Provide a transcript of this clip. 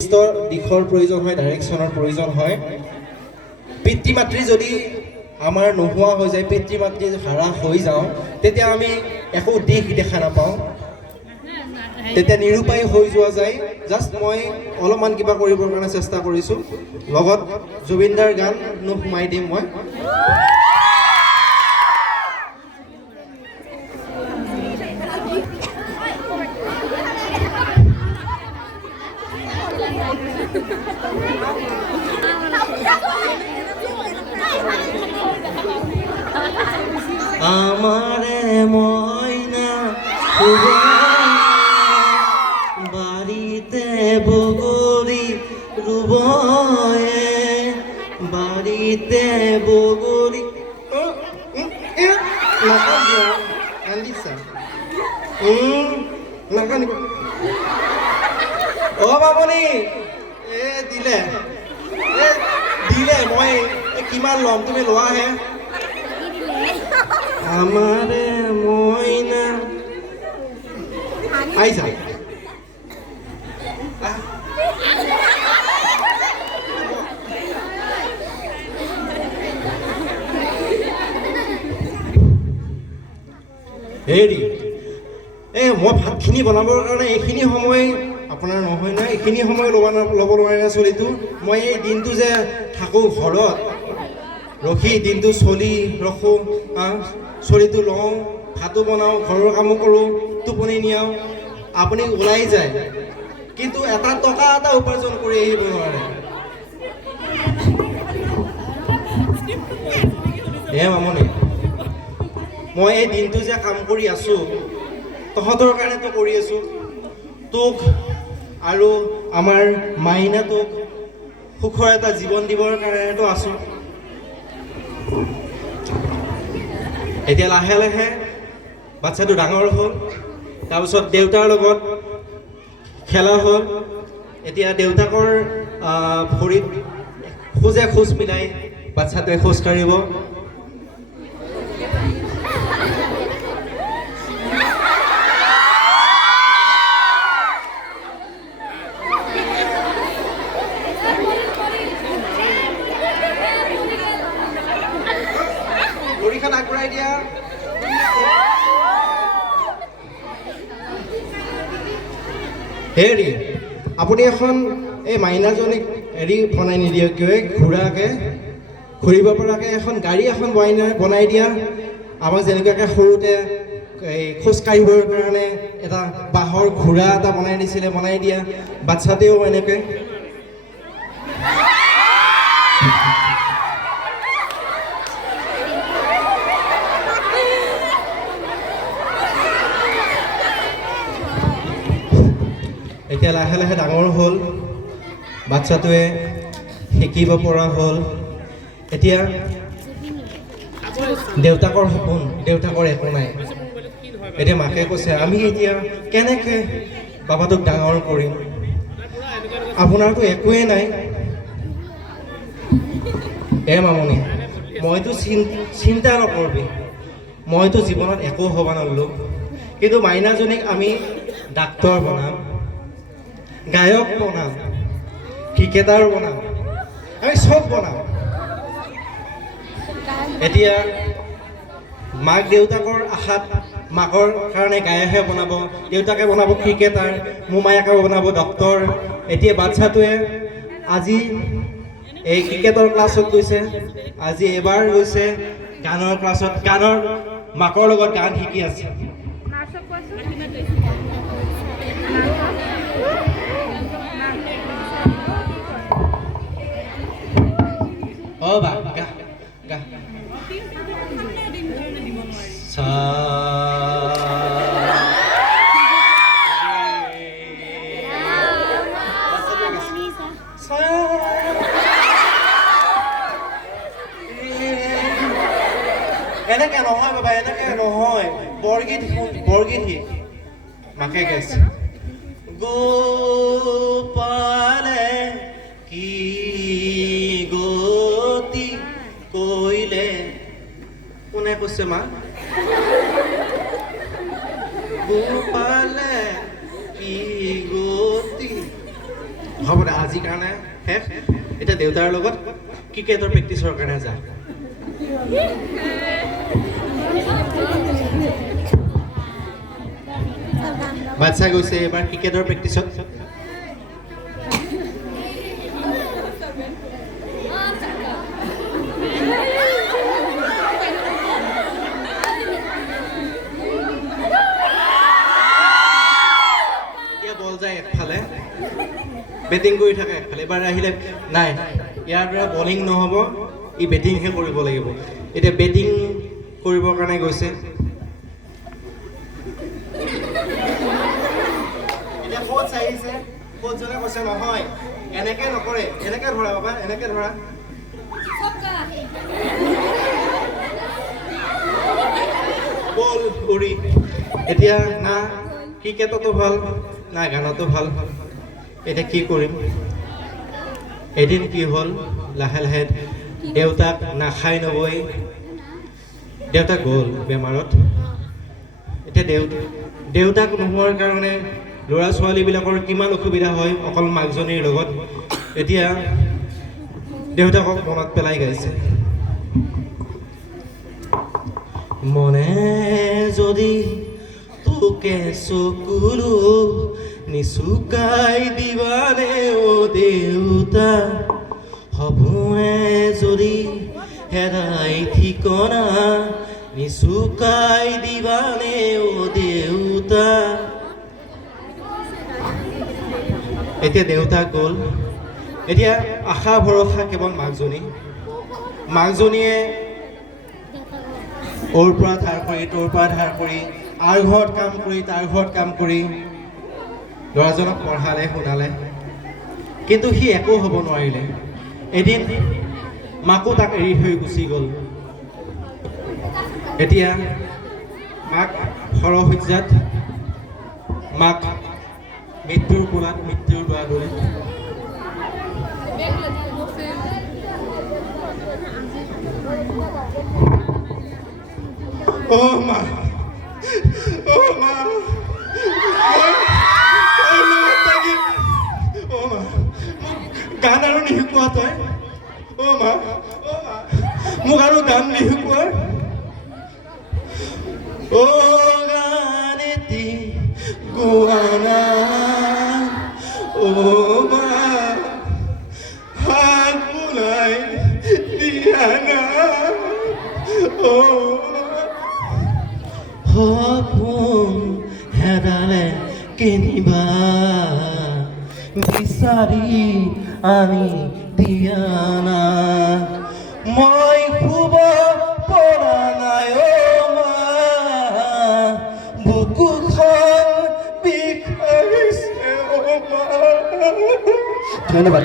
দিশৰ প্ৰয়োজন হয়, ডাইৰেকশ্যনৰ প্ৰয়োজন হয়। পিতৃ মাতৃ যদি আমাৰ নোহোৱা হৈ যায়, পিতৃ মাতৃ হাৰা হৈ যাওঁ, তেতিয়া আমি একো দিশ দেখা নাপাওঁ, তেতিয়া নিৰুপায় হৈ যোৱা যায়। জাষ্ট মই অলপমান কিবা কৰিবৰ কাৰণে চেষ্টা কৰিছোঁ, লগত জুবিনদাৰ গান সোমাই দিম মই। আমারে ময়না বাড়িতে বগরি রুবয়ে, বাড়িতে বগরি ও বাবনি দিলে মই কিমান ল'ম, তুমি লোৱাহে। আমাৰে ময়না আইসা হেৰি মই ভাতখিনি বনাবৰ কাৰণে এইখিনি সময় আপোনাৰ নহয় না, এইখিনি সময় ল'ব নোৱাৰে চলিটো। মই এই দিনটো যে থাকোঁ ঘৰত ৰখি, দিনটো ৰখোঁ, চলিটো লওঁ, ভাতো বনাওঁ, ঘৰৰ কামো কৰোঁ, টোপনি নিয়াওঁ। আপুনি ওলাই যায় কিন্তু এটা টকা এটা উপাৰ্জন কৰি আহিব নোৱাৰে। মামনি, মই এই দিনটো যে কাম কৰি আছোঁ, তহঁতৰ কাৰণেতো কৰি আছোঁ, তোক আৰু আমাৰ মাইনাটোক সুখৰ এটা জীৱন দিবৰ কাৰণেতো আছোঁ। এতিয়া লাহে লাহে বাচ্চাটো ডাঙৰ হ'ল, তাৰপিছত দেউতাৰ লগত খেলা হ'ল। এতিয়া দেউতাকৰ ভৰিত খোজে খোজ মিলাই বাচ্চাটোৱে খোজ কাঢ়িব। ভৰিখন আগবঢ়াই দিয়া। হেৰি, আপুনি এখন এই মাইনাজনীক হেৰি বনাই নিদিয়ে কিয়, ঘূৰিব পৰাকৈ এখন গাড়ী এখন বনাই দিয়া। আমাক যেনেকুৱাকৈ সৰুতে এই খোজকাঢ়িবৰ কাৰণে এটা বাঁহৰ ঘোঁৰা এটা বনাই দিছিলে, বনাই দিয়া। বাচ্ছাতেও এনেকৈ এতিয়া লাহে লাহে ডাঙৰ হ'ল, বাচ্চাটোৱে শিকিব পৰা হ'ল। এতিয়া দেউতাকৰ সপোন, দেউতাকৰ একো নাই। এতিয়া মাকে কৈছে, আমি এতিয়া কেনেকৈ বাবাটোক ডাঙৰ কৰিম, আপোনাৰতো একোৱেই নাই। মামনি, মইতো চিন্তা নকৰিবি, মইতো জীৱনত একো হ'ব নোৱাৰিলোঁ, কিন্তু মাইনাজনীক আমি ডাক্তৰ বনাম, গায়ক বনাম, ক্ৰিকেটাৰ বনাম, আমি চব বনাম। এতিয়া মাক দেউতাকৰ আশাত মাকৰ কাৰণে গায়কহে বনাব, দেউতাকে বনাব ক্ৰিকেটাৰ, মোমায়েকে বনাব ডক্তৰ। এতিয়া বাচ্ছাটোৱে আজি এই ক্ৰিকেটৰ ক্লাছত গৈছে, আজি এবাৰ গৈছে গানৰ ক্লাছত, মাকৰ লগত গান শিকি আছে। বা গা গা এনেকে নহয় বাবা, এনেকে নহয়, বৰগীত মাকে গাইছে। গোপালে কি গতি কইলে, কোনে কৈছে মা? গোপালে কি গতি হ'ব দে আজিৰ কাৰণে শেষ এতিয়া দেউতাৰ লগত ক্ৰিকেটৰ প্ৰেক্টিচৰ কাৰণে যা বাচ্চা গৈছে এবাৰ ক্ৰিকেটৰ প্ৰেক্টিচত বল যায় একফালে বেটিং কৰি থাকে একফালে এবাৰ আহিলে নাই ইয়াৰ দ্বাৰা বলিং নহ'ব ই বেটিংহে কৰিব লাগিব এতিয়া বেটিং কৰিবৰ কাৰণে গৈছে এতিয়া কোচ আহিছে কোচজনে কৈছে নহয় এনেকে নকৰে এনেকে ধৰা বাবা এনেকে ধৰা বল উৰি এতিয়া না ক্ৰিকেটতো ভাল না গানতো ভাল এতিয়া কি কৰিম এদিন কি হ'ল লাহে লাহে দেউতাক নাখাই নবৈ দেউতাক গ'ল বেমাৰত এতিয়া দেউতাক নোহোৱাৰ কাৰণে ল'ৰা ছোৱালীবিলাকৰ কিমান অসুবিধা হয় অকল মাকজনীৰ লগত এতিয়া দেউতাকক মনত পেলাই গাইছে মনে যদি তোকে চকুলো নিচুকাই দিবানে ও দেউতা সপোনে যদি হেৰাই ঠিকনা নিচুকাই দিবানে ও দেউতা এতিয়া দেউতা গ'ল এতিয়া আশা ভৰসা কেৱল মাকজনীয়ে ওৰ পৰা ধাৰ কৰি তোৰ পৰা ধাৰ কৰি আৰ ঘৰত কাম কৰি তাৰ ঘৰত কাম কৰি ল'ৰাজনক পঢ়ালে শুনালে কিন্তু সি একো হ'ব নোৱাৰিলে এদিন মাকো তাক এৰি থৈ গুচি গ'ল এতিয়া মাক সৰসজ্জাত মাক মৃত্যুৰ কোলাত মৃত্যুৰ দুৱাৰদলিত Oh ma, oh ma, গান আৰু নিশিকোৱা তই মোক আৰু গান নিশিকোৱা গান এটি গোৱানা মা হাত বোলাই দিয়ানা সপোন হেৰালে কেনিবা বিচাৰি আনি দিয়া না মই শুব পৰা নাই মা বুকুখন বিষাইছে মা ধন্যবাদ